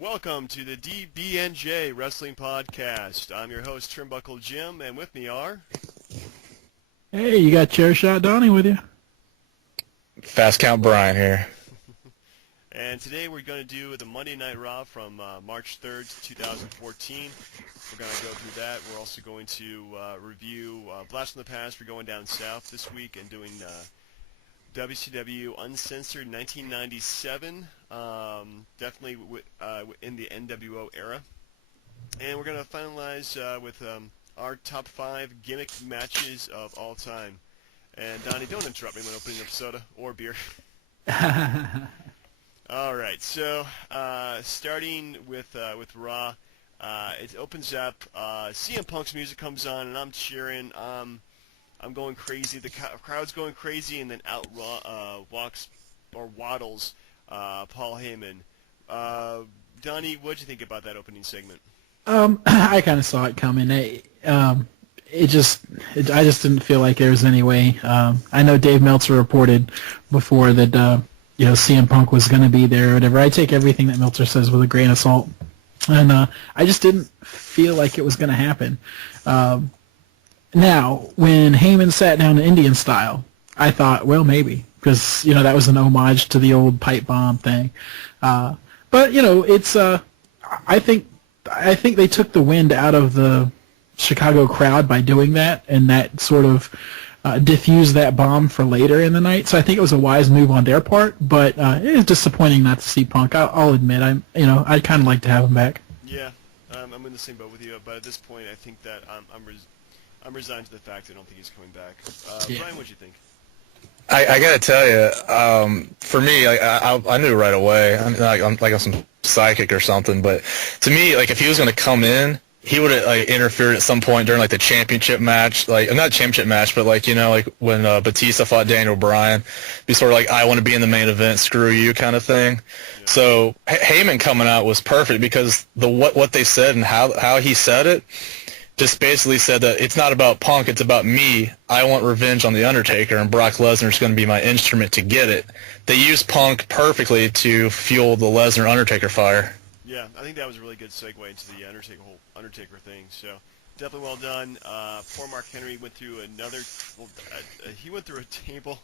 Welcome to the DB&J Wrestling Podcast. I'm your host, Turnbuckle Jim, and with me are... Hey, you got Chair Shot Donnie with you. Fast Count Brian here. And today we're going to do the Monday Night Raw from March 3rd, 2014. We're going to go through that. We're also going to review Blast from the Past. We're going down south this week and doing WCW Uncensored 1997, definitely in the NWO era. And we're going to finalize with our top 5 gimmick matches of all time. And Donnie, don't interrupt me when opening up soda or beer. All right, so starting with Raw, it opens up. CM Punk's music comes on, and I'm cheering. I'm going crazy. The crowd's going crazy, and then out walks or waddles Paul Heyman. Donnie, what'd you think about that opening segment? I kind of saw it coming. I just didn't feel like there was any way. I know Dave Meltzer reported before that CM Punk was going to be there or whatever. I take everything that Meltzer says with a grain of salt, and I just didn't feel like it was going to happen. Now, when Heyman sat down in Indian style, I thought, well, maybe, because that was an homage to the old pipe bomb thing. But it's I think they took the wind out of the Chicago crowd by doing that, and that sort of diffused that bomb for later in the night. So I think it was a wise move on their part. But it is disappointing not to see Punk. I'll admit, I'd kind of like to have him back. Yeah, I'm in the same boat with you. But at this point, I think that I'm resigned to the fact I don't think he's coming back. Brian, what'd you think? I gotta tell you, for me, I knew right away. I'm like some psychic or something. But to me, like if he was gonna come in, he would have interfered at some point during the championship match, not a championship match, but when Batista fought Daniel Bryan, be sort of I want to be in the main event, screw you kind of thing. Yeah. So Heyman coming out was perfect because what they said and how he said it. Just basically said that it's not about Punk, it's about me. I want revenge on The Undertaker, and Brock Lesnar's going to be my instrument to get it. They used Punk perfectly to fuel the Lesnar-Undertaker fire. Yeah, I think that was a really good segue into the whole Undertaker thing. So definitely well done. Poor Mark Henry went through he went through a table,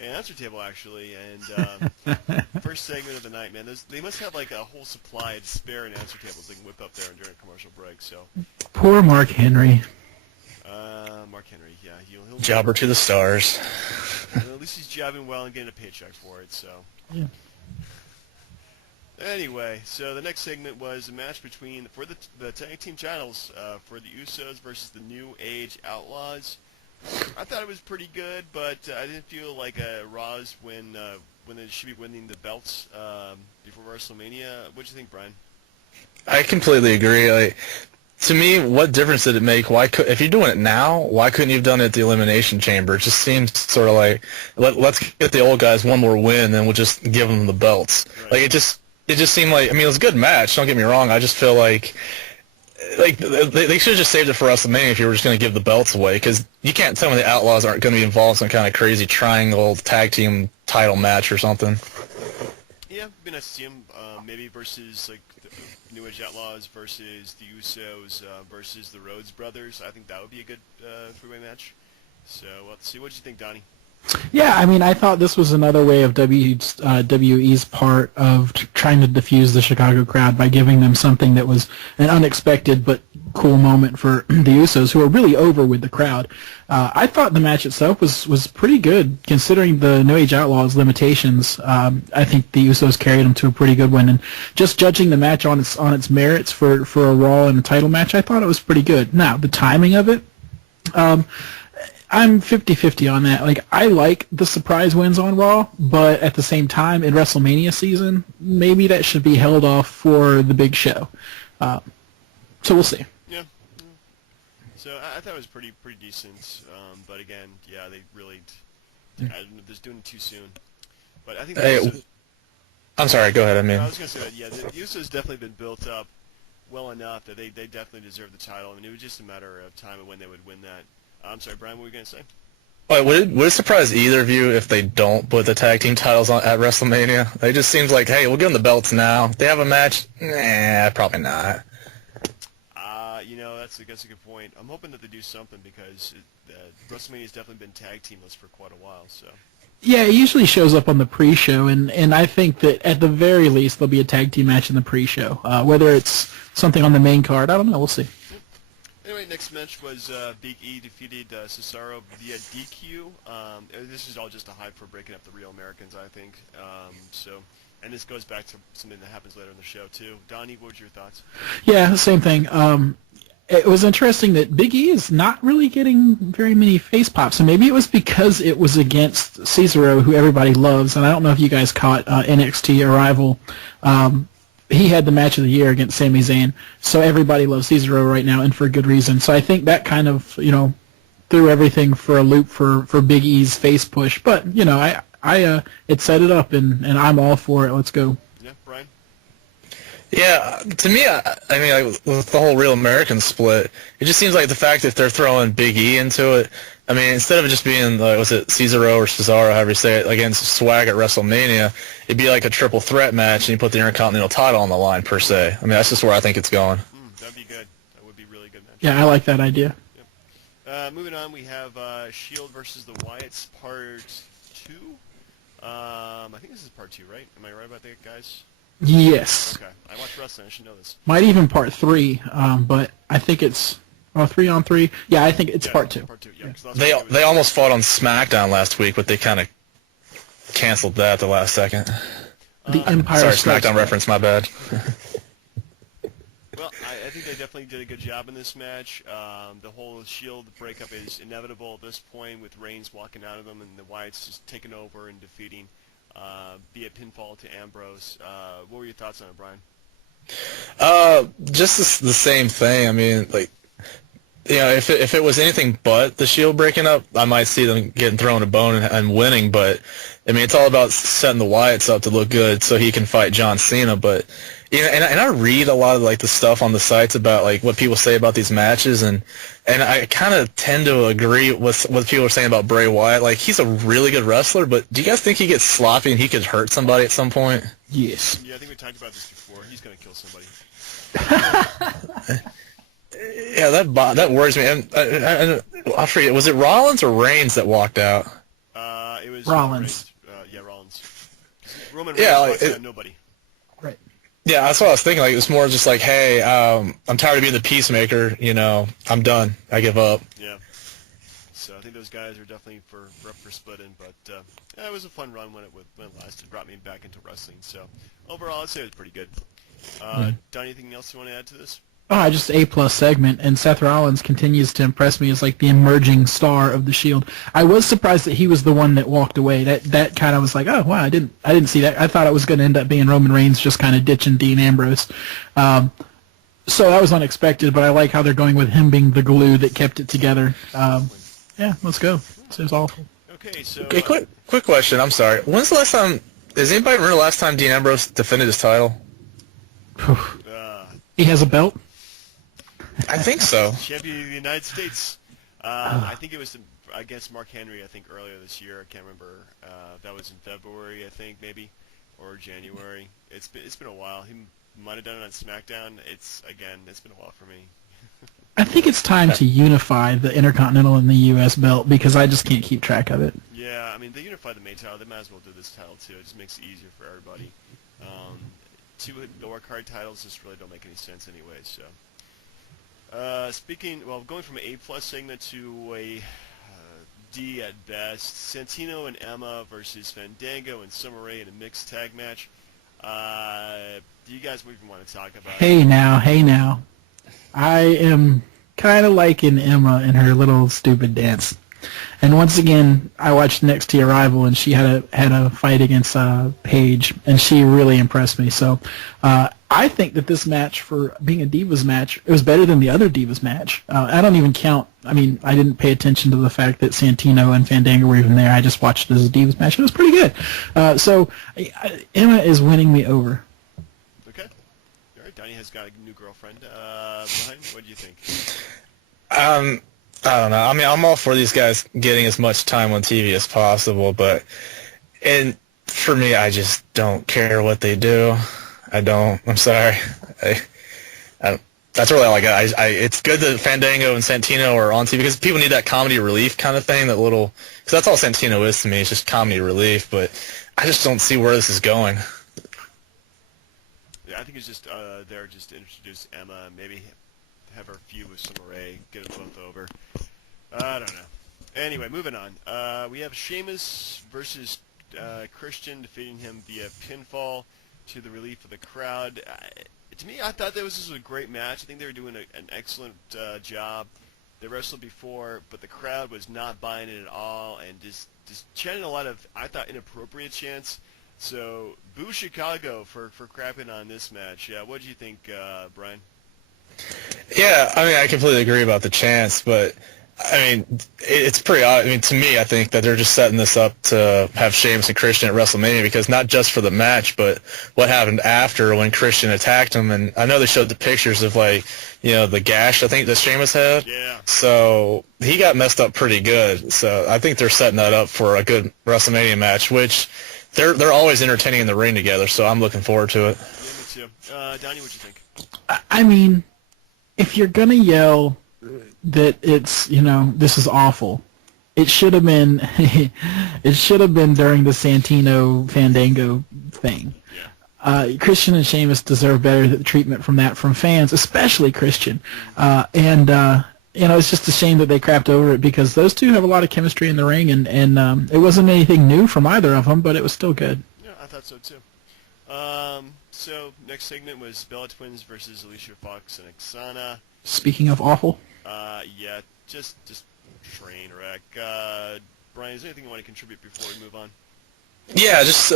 an answer table actually, and first segment of the night, man. They must have a whole supply of spare and answer tables they can whip up there during a commercial break. So poor Mark Henry. Mark Henry, yeah, he'll jobber to the stars. Well, at least he's jobbing well and getting a paycheck for it. So yeah. Anyway, so the next segment was a match for the tag team titles for the Usos versus the New Age Outlaws. I thought it was pretty good, but I didn't feel like Raw's when they should be winning the belts before WrestleMania. What do you think, Brian? I completely agree. To me, what difference did it make? If you're doing it now, why couldn't you have done it at the Elimination Chamber? It just seems sort of let's get the old guys one more win, and we'll just give them the belts. Right. It just seemed it was a good match. Don't get me wrong. I just feel like they should have just saved it for WrestleMania if you were just going to give the belts away, because you can't tell me the Outlaws aren't going to be involved in some kind of crazy triangle tag team title match or something. Yeah, it'd be nice to see them maybe versus the New Age Outlaws versus the Usos versus the Rhodes Brothers. I think that would be a good three-way match. So let's see. What did you think, Donnie? Yeah, I thought this was another way of WWE's part of trying to diffuse the Chicago crowd by giving them something that was an unexpected but cool moment for the Usos, who are really over with the crowd. I thought the match itself was pretty good, considering the New Age Outlaws' limitations. I think the Usos carried them to a pretty good one, and just judging the match on its merits for a Raw and a title match, I thought it was pretty good. Now, the timing of it, I'm 50-50 on that. I like the surprise wins on Raw, but at the same time, in WrestleMania season, maybe that should be held off for the big show. So we'll see. Yeah. So I thought it was pretty decent. But again, yeah, they really they're doing it too soon. But I think. I'm sorry. Go ahead. I was going to say that. Yeah, the Usos definitely been built up well enough that they definitely deserve the title. It was just a matter of time of when they would win that. I'm sorry, Brian, what were you going to say? Would it surprise either of you if they don't put the tag team titles on at WrestleMania? It just seems like, hey, we'll give them the belts now. If they have a match, nah, probably not. That's a good point. I'm hoping that they do something because WrestleMania's definitely been tag teamless for quite a while. So. Yeah, it usually shows up on the pre-show, and I think that at the very least there'll be a tag team match in the pre-show. Whether it's something on the main card, I don't know. We'll see. Anyway, next match was Big E defeated Cesaro via DQ. This is all just a hype for breaking up the Real Americans, I think. And this goes back to something that happens later in the show too. Donnie, what were your thoughts? Yeah, same thing. It was interesting that Big E is not really getting very many face pops, and maybe it was because it was against Cesaro, who everybody loves. And I don't know if you guys caught NXT Arrival. He had the match of the year against Sami Zayn, so everybody loves Cesaro right now, and for good reason. So I think that kind of, threw everything for a loop for Big E's face push. But it set it up, and I'm all for it. Let's go. Yeah, Brian. Yeah, to me, I mean, with the whole Real American split, it just seems like the fact that they're throwing Big E into it. I mean, instead of it just being, was it Cesaro or Cesaro, however you say it, against Swag at WrestleMania, it'd be like a triple threat match, and you put the Intercontinental title on the line, per se. I mean, that's just where I think it's going. That'd be good. That would be a really good match. Yeah, I like that idea. Yep. Moving on, we have Shield versus the Wyatts, Part 2. I think this is Part 2, right? Am I right about that, guys? Yes. Okay. I watch wrestling. I should know this. Might even Part 3, but I think it's 3-on-3. Yeah, I think it's Part 2. Part 2. Yeah. They almost fought on SmackDown last week, but they kind of canceled that at the last second. The Empire Sorry, SmackDown reference, my bad. Well, I think they definitely did a good job in this match. The whole Shield breakup is inevitable at this point, with Reigns walking out of them and the Wyatts just taking over and defeating via pinfall to Ambrose. What were your thoughts on it, Brian? Just the same thing. I mean, if it was anything but the Shield breaking up, I might see them getting thrown a bone and winning. But I mean, it's all about setting the Wyatts up to look good so he can fight John Cena. But and I read a lot of the stuff on the sites about what people say about these matches, and I kind of tend to agree with what people are saying about Bray Wyatt. He's a really good wrestler, but do you guys think he gets sloppy and he could hurt somebody at some point? Yes. Yeah, I think we talked about this before. He's going to kill somebody. Yeah, that worries me. And I forget, was it Rollins or Reigns that walked out? It was Rollins. Rollins. Roman Reigns walked out, nobody. Right. Yeah, that's what I was thinking. It was more just hey, I'm tired of being the peacemaker. I'm done. I give up. Yeah. So I think those guys are definitely up for splitting, but it was a fun run when it lasted. Brought me back into wrestling. So overall, I'd say it was pretty good. Don, anything else you want to add to this? Oh, just A+ segment, and Seth Rollins continues to impress me as the emerging star of the Shield. I was surprised that he was the one that walked away. That kind of was oh wow, I didn't see that. I thought it was going to end up being Roman Reigns just kind of ditching Dean Ambrose. So that was unexpected, but I like how they're going with him being the glue that kept it together. Yeah, let's go. This is awful. Okay, so Okay, quick question. I'm sorry. When's the last time? Does anybody remember the last time Dean Ambrose defended his title? He has a belt? I think so. Champion of the United States. I think it was against Mark Henry, I think, earlier this year. I can't remember. That was in February, I think, maybe, or January. It's been a while. He might have done it on SmackDown. It's been a while for me. I think it's time to unify the Intercontinental and the U.S. belt because I just can't keep track of it. Yeah, I mean, they unified the main title. They might as well do this title, too. It just makes it easier for everybody. Two lower card titles just really don't make any sense anyway, so... going from an A+ segment to a D at best, Santino and Emma versus Fandango and Summer Rae in a mixed tag match. Do you guys even want to talk about it? Hey now. I am kind of liking Emma and her little stupid dance. And once again, I watched NXT Arrival, and she had a fight against Paige, and she really impressed me. So I think that this match, for being a Divas match, it was better than the other Divas match. I don't even count. I mean, I didn't pay attention to the fact that Santino and Fandango were even there. I just watched it as a Divas match. It was pretty good. So Emma is winning me over. Okay. All right. Donnie has got a new girlfriend. Brian, what do you think? I don't know. I mean, I'm all for these guys getting as much time on TV as possible, but for me, I just don't care what they do. I don't. I'm sorry. That's really all I got. It's good that Fandango and Santino are on TV because people need that comedy relief kind of thing. Because that's all Santino is to me. It's just comedy relief. But I just don't see where this is going. Yeah, I think it's just they're just to introduce Emma, maybe have her feud with Summer Rae, get them both over. I don't know. Anyway, moving on. We have Sheamus versus Christian, defeating him via pinfall to the relief of the crowd. To me, I thought this was a great match. I think they were doing an excellent job. They wrestled before, but the crowd was not buying it at all, and just chanting a lot of, I thought, inappropriate chants. So, boo Chicago for crapping on this match. Yeah, what did you think, Brian? Yeah, I mean, I completely agree about the chants, but I mean, it's pretty odd. I mean, to me, I think that they're just setting this up to have Sheamus and Christian at WrestleMania because not just for the match, but what happened after when Christian attacked him. And I know they showed the pictures of, like, you know, the gash, I think, that Sheamus had. Yeah. So he got messed up pretty good. So I think they're setting that up for a good WrestleMania match, which they're always entertaining in the ring together. So I'm looking forward to it. Yeah, me too. Donnie, what'd you think? I mean, if you're going to yell that it's, you know, this is awful, it should have been during the Santino Fandango thing. Yeah. Christian and Sheamus deserve better treatment from fans, especially Christian. You know, it's just a shame that they crapped over it because those two have a lot of chemistry in the ring, and it wasn't anything new from either of them, but it was still good. Yeah, I thought so too. So next segment was Bella Twins versus Alicia Fox and Oksana. Speaking of awful. Yeah, just train wreck. Brian, is there anything you want to contribute before we move on? Yeah, just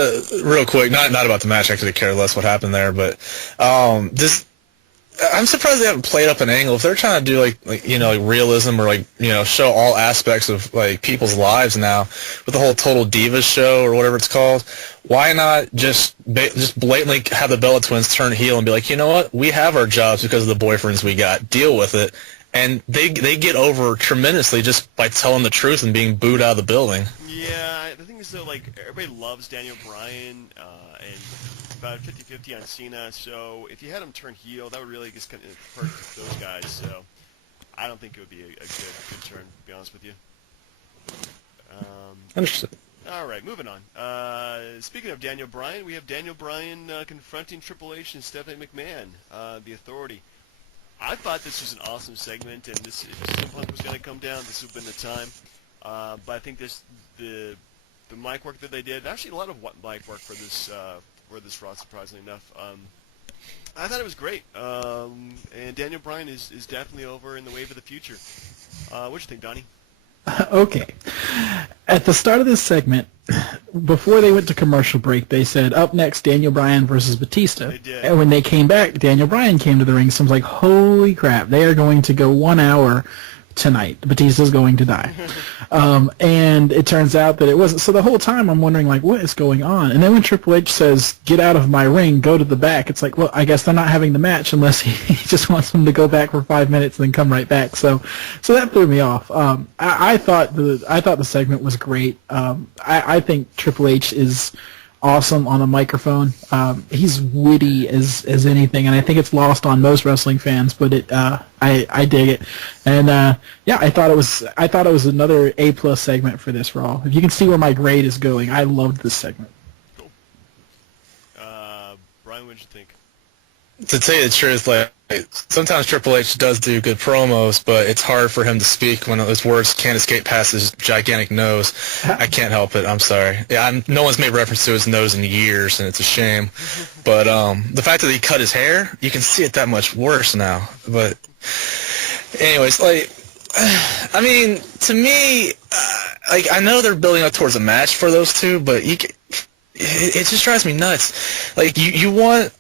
real quick, not about the match. I could care less what happened there, but I'm surprised they haven't played up an angle. If they're trying to do like you know, like realism or like, you know, show all aspects of like people's lives now with the whole Total Divas show or whatever it's called, why not just blatantly have the Bella Twins turn heel and be like, you know what, we have our jobs because of the boyfriends we got, deal with it. And they get over tremendously just by telling the truth and being booed out of the building. Yeah, the thing is though, like, everybody loves Daniel Bryan, and about 50-50 on Cena, so if you had him turn heel, that would really just kind of hurt those guys, so I don't think it would be a good turn, to be honest with you. Understood. All right, moving on. Speaking of Daniel Bryan, we have Daniel Bryan confronting Triple H and Stephanie McMahon, the Authority. I thought this was an awesome segment, and if CM Punk was going to come down, this would have been the time. But I think the mic work that they did, actually a lot of mic work for this Raw, surprisingly enough. I thought it was great. And Daniel Bryan is definitely over in the wave of the future. What do you think, Donnie? Okay. At the start of this segment, before they went to commercial break, they said, up next, Daniel Bryan versus Batista. They did. And when they came back, Daniel Bryan came to the ring, so I was like, holy crap, they are going to go 1 hour tonight. Batista's going to die. And it turns out that it wasn't. So the whole time I'm wondering, like, what is going on? And then when Triple H says, get out of my ring, go to the back, it's like, well, I guess they're not having the match unless he just wants them to go back for 5 minutes and then come right back. So that threw me off. I thought the segment was great. I think Triple H is awesome on a microphone. He's witty as anything, and I think it's lost on most wrestling fans. But I dig it, and yeah, I thought it was another A+ segment for this Raw. If you can see where my grade is going, I loved this segment. Cool. Brian, what did you think? To tell you the truth, like, sometimes Triple H does do good promos, but it's hard for him to speak when his words can't escape past his gigantic nose. I can't help it. I'm sorry. Yeah, no one's made reference to his nose in years, and it's a shame. But the fact that he cut his hair, you can see it that much worse now. But anyways, like, I mean, to me, like, I know they're building up towards a match for those two, but it just drives me nuts. Like, you want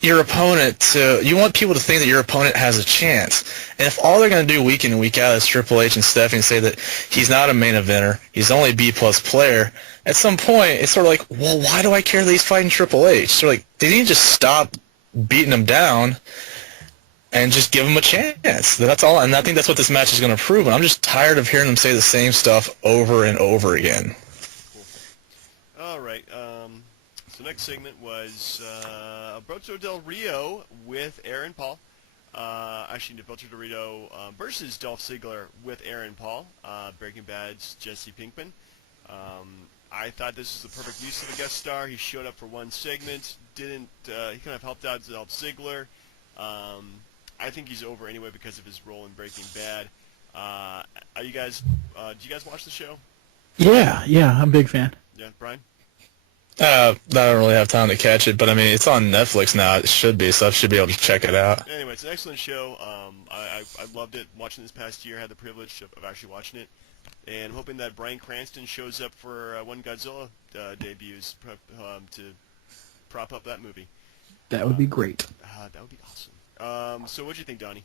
your opponent you want people to think that your opponent has a chance. And if all they're going to do week in and week out is Triple H and Stephanie say that he's not a main eventer, he's only a B+ player, at some point it's sort of like, well, why do I care that he's fighting Triple H? So, like, they need to just stop beating him down. and just give them a chance. That's all, and I think that's what this match is going to prove. And I'm just tired of hearing them say the same stuff over and over again. Cool. All right. So next segment was Alberto Del Rio with Aaron Paul. Actually, Alberto Del Rio versus Dolph Ziggler with Aaron Paul. Breaking Bad's Jesse Pinkman. I thought this was the perfect use of a guest star. He showed up for one segment. He kind of helped out Dolph Ziggler. I think he's over anyway because of his role in Breaking Bad. Do you guys watch the show? Yeah, I'm a big fan. Yeah, Brian? I don't really have time to catch it, but I mean, it's on Netflix now. It should be, so I should be able to check it out. Anyway, it's an excellent show. I loved it watching this past year. I had the privilege of actually watching it. And I'm hoping that Bryan Cranston shows up for when Godzilla debuts to prop up that movie. That would be great. That would be awesome. So what do you think, Donnie?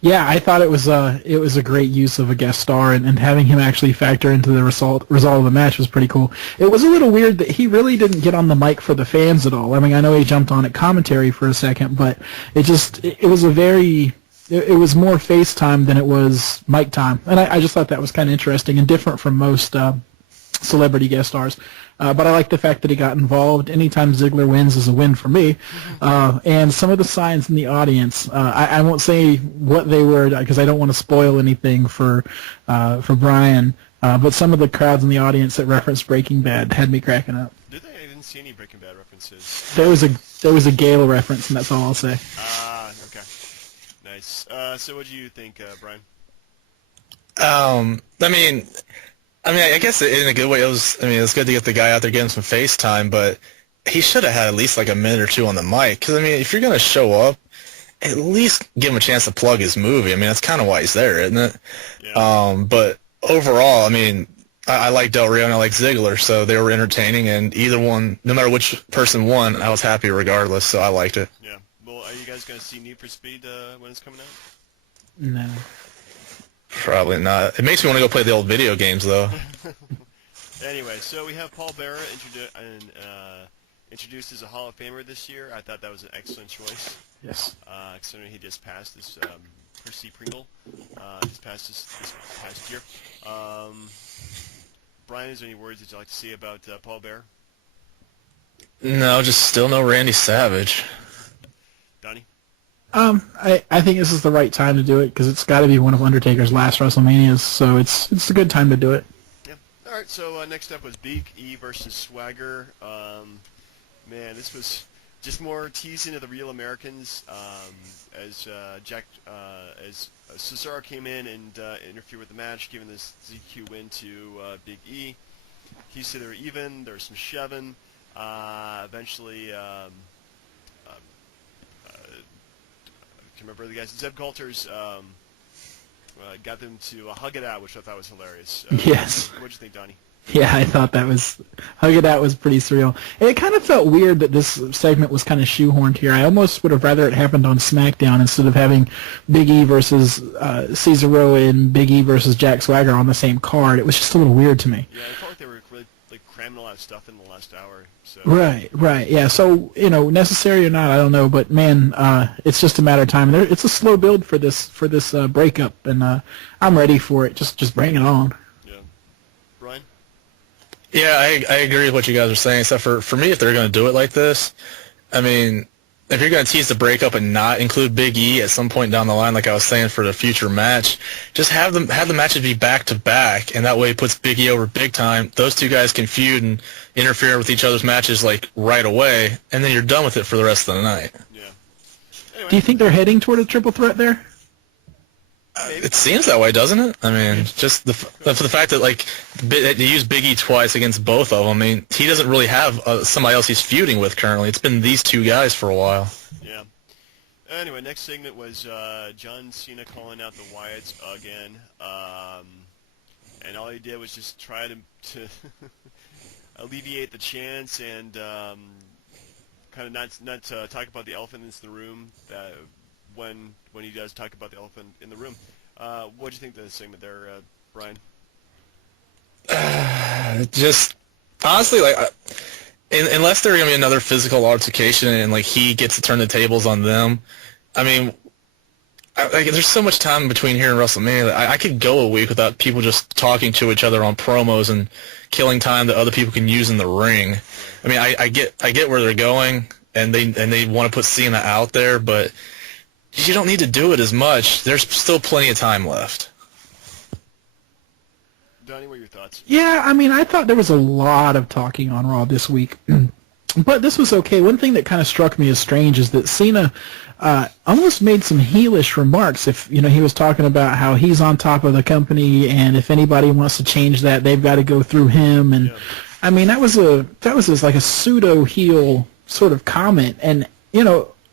Yeah, I thought it was a great use of a guest star, and having him actually factor into the result of the match was pretty cool. It was a little weird that he really didn't get on the mic for the fans at all. I mean, I know he jumped on at commentary for a second, but it was more FaceTime than it was mic time, and I just thought that was kind of interesting and different from most celebrity guest stars. But I like the fact that he got involved. Anytime Ziggler wins is a win for me. And some of the signs in the audience, I won't say what they were because I don't want to spoil anything for Brian. But some of the crowds in the audience that referenced Breaking Bad had me cracking up. Did they? I didn't see any Breaking Bad references. There was a Gale reference, and that's all I'll say. Okay. Nice. So what do you think, Brian? I guess in a good way, it was good to get the guy out there getting some FaceTime, but he should have had at least like a minute or two on the mic. Because, if you're going to show up, at least give him a chance to plug his movie. That's kind of why he's there, isn't it? Yeah. But overall, I like Del Rio and I like Ziggler, so they were entertaining, and either one, no matter which person won, I was happy regardless, so I liked it. Yeah. Well, are you guys going to see Need for Speed when it's coming out? No. Probably not. It makes me want to go play the old video games, though. Anyway, so we have Paul Bearer introduced as a Hall of Famer this year. I thought that was an excellent choice. Yes. Considering he just passed this Percy Pringle, just passed this past year. Brian, is there any words that you'd like to say about Paul Bearer? No, just still no Randy Savage. Donnie? I think this is the right time to do it because it's got to be one of Undertaker's last WrestleManias, so it's a good time to do it. Yeah. All right. So next up was Big E versus Swagger. Man, this was just more teasing of the Real Americans as Cesaro came in and interfered with the match, giving this ZQ win to Big E. He said they were even. There was some shoving. Eventually. I remember the guys. Zeb Coulter's got them to hug it out, which I thought was hilarious. Yes. What did you think, Donnie? Yeah, I thought that was hug it out was pretty surreal. And it kind of felt weird that this segment was kind of shoehorned here. I almost would have rather it happened on SmackDown instead of having Big E versus Cesaro and Big E versus Jack Swagger on the same card. It was just a little weird to me. Yeah, I felt like they were really cramming a lot of stuff in the last hour. So. Right, yeah. So necessary or not, I don't know, but man, it's just a matter of time. It's a slow build for this breakup, and I'm ready for it. Just bring it on. Yeah, Brian. Yeah, I agree with what you guys are saying. Except for me, if they're going to do it like this, if you're going to tease the breakup and not include Big E at some point down the line, like I was saying for the future match, just have the matches be back to back, and that way it puts Big E over big time. Those two guys can feud and interfere with each other's matches right away, and then you're done with it for the rest of the night. Yeah. Anyway. Do you think they're heading toward a triple threat there? It seems that way, doesn't it? Just for the fact that they use Big E twice against both of them. He doesn't really have somebody else he's feuding with currently. It's been these two guys for a while. Yeah. Anyway, next segment was John Cena calling out the Wyatts again, and all he did was just try to alleviate the chants and kind of not talk about the elephant in the room. When he does talk about the elephant in the room. What do you think of this segment there, Brian? Just honestly, unless there's gonna be another physical altercation and he gets to turn the tables on them, like, there's so much time between here and WrestleMania that I could go a week without people just talking to each other on promos and killing time that other people can use in the ring. I mean, I get where they're going, and they want to put Cena out there, but you don't need to do it as much. There's still plenty of time left. Donnie, what are your thoughts? Yeah, I mean, I thought there was a lot of talking on Raw this week, but this was okay. One thing that kind of struck me as strange is that Cena almost made some heelish remarks. If he was talking about how he's on top of the company, and if anybody wants to change that, they've got to go through him. And I mean, that was just like a pseudo heel sort of comment, and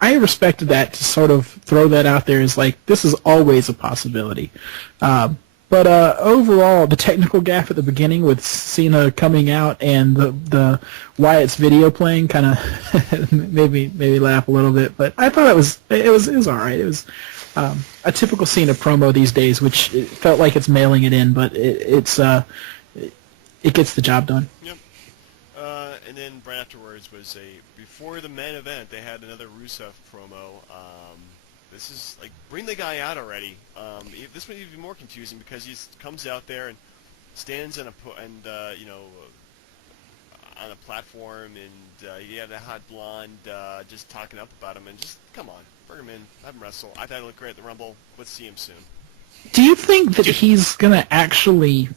I respected that, to sort of throw that out there as like, this is always a possibility. But overall, the technical gaffe at the beginning with Cena coming out and the Wyatt's video playing kind of made me laugh a little bit. But I thought it was all right. It was a typical Cena promo these days, which it felt like it's mailing it in, but it gets the job done. Yep. And then right afterwards was before the main event, they had another Rusev promo. This is like, bring the guy out already. This one even more confusing because he comes out there and stands on a platform, and he had a hot blonde just talking up about him, and just come on, bring him in, have him wrestle. I thought he looked great at the Rumble. Let's see him soon. Do you think that he's gonna actually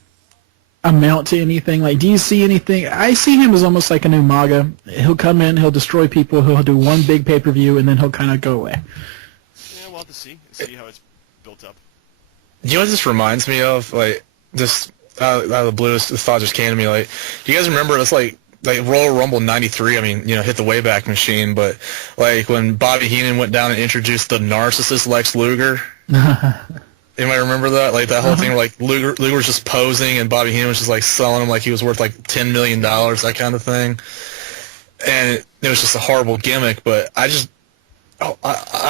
amount to anything? Like, do you see anything? I see him as almost like a new MAGA. He'll come in, he'll destroy people, he'll do one big pay-per-view, and then he'll kind of go away. Yeah, we'll have to see how it's built up. You know what this reminds me of? Like, just out of the blue, this thought just came to me. Like, do you guys remember? It's like Royal Rumble '93. I mean, hit the Wayback Machine, but like when Bobby Heenan went down and introduced the narcissist Lex Luger. Anybody remember that? Like that whole thing where like Luger was just posing and Bobby Heenan was just like selling him like he was worth like $10 million, that kind of thing. And it was just a horrible gimmick, but I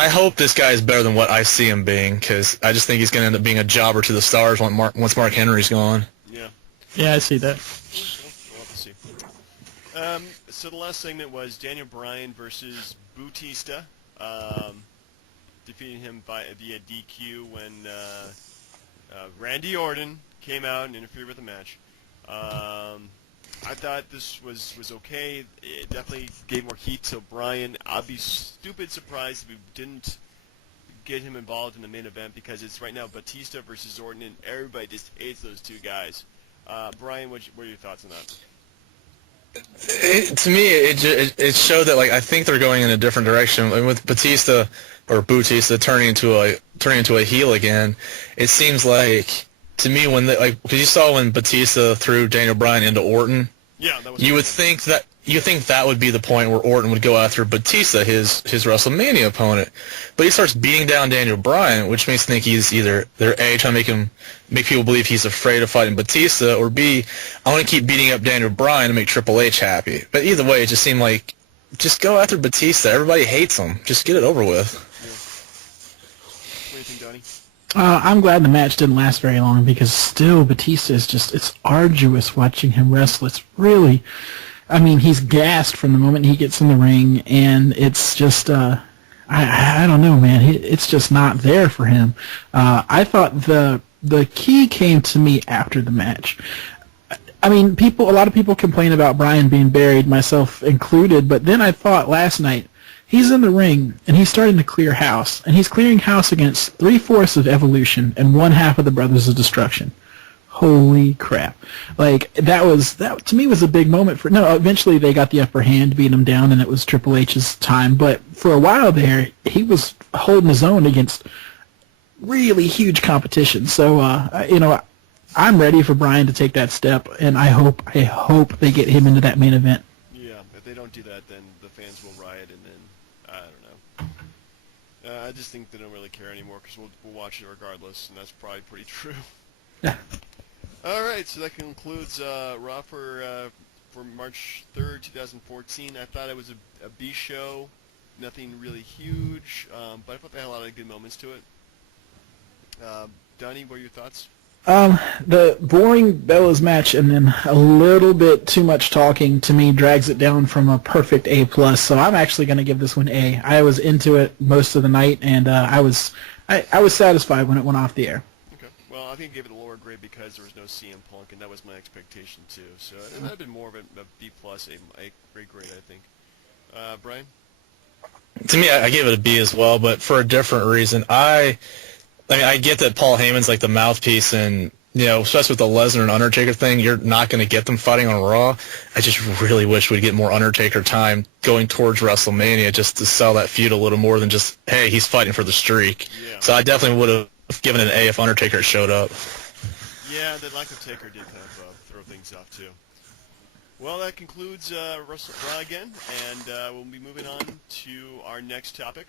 hope this guy is better than what I see him being, because I just think he's going to end up being a jobber to the stars once Mark Henry's gone. Yeah. Yeah, I see that. We'll have to see. So the last segment was Daniel Bryan versus Bautista, defeating him via DQ when Randy Orton came out and interfered with the match. I thought this was okay. It definitely gave more heat to Bryan. I'd be stupid surprised if we didn't get him involved in the main event, because it's right now Batista versus Orton, and everybody just hates those two guys. Bryan, what are your thoughts on that? To me, it showed that, like, I think they're going in a different direction. Like, with Bautista turning into a heel again. It seems like, to me, because you saw when Batista threw Daniel Bryan into Orton, yeah, that was you would think that would be the point where Orton would go after Batista, his WrestleMania opponent. But he starts beating down Daniel Bryan, which makes me think he's either they're A, trying to make people believe he's afraid of fighting Batista, or B, I want to keep beating up Daniel Bryan to make Triple H happy. But either way, it just seemed like, just go after Batista. Everybody hates him. Just get it over with. Yeah. What do you think, Donnie? I'm glad the match didn't last very long, because still Batista is it's arduous watching him wrestle. It's really, I mean, he's gassed from the moment he gets in the ring, and it's just, I don't know, man. It's just not there for him. I thought the key came to me after the match. I mean, a lot of people complain about Bryan being buried, myself included, but then I thought last night, he's in the ring, and he's starting to clear house, and he's clearing house against 3/4 of Evolution and 1/2 of the Brothers of Destruction. Holy crap. Like, that to me was a big moment eventually they got the upper hand, beat him down, and it was Triple H's time, but for a while there, he was holding his own against really huge competition. So, I'm ready for Bryan to take that step, and I hope they get him into that main event. Yeah, if they don't do that, then the fans will riot, and then I don't know. I just think they don't really care anymore, because we'll watch it regardless, and that's probably pretty true. Yeah. All right, so that concludes Raw for March 3rd, 2014. I thought it was a B show, nothing really huge, but I thought they had a lot of good moments to it. Donnie, what are your thoughts? The boring Bellas match and then a little bit too much talking to me drags it down from a perfect A+. So I'm actually going to give this one A. I was into it most of the night, and I was satisfied when it went off the air. Okay. Well, I think I gave it a lower grade because there was no CM Punk, and that was my expectation too. So it would have been more of a B+, a great grade, I think. Brian? To me, I gave it a B as well, but for a different reason. I mean, I get that Paul Heyman's like the mouthpiece, and especially with the Lesnar and Undertaker thing, you're not going to get them fighting on Raw. I just really wish we'd get more Undertaker time going towards WrestleMania, just to sell that feud a little more than just, hey, he's fighting for the streak. Yeah. So I definitely would have given it an A if Undertaker showed up. Yeah, the lack of Taker did kind of throw things off too. Well, that concludes Raw again, and we'll be moving on to our next topic.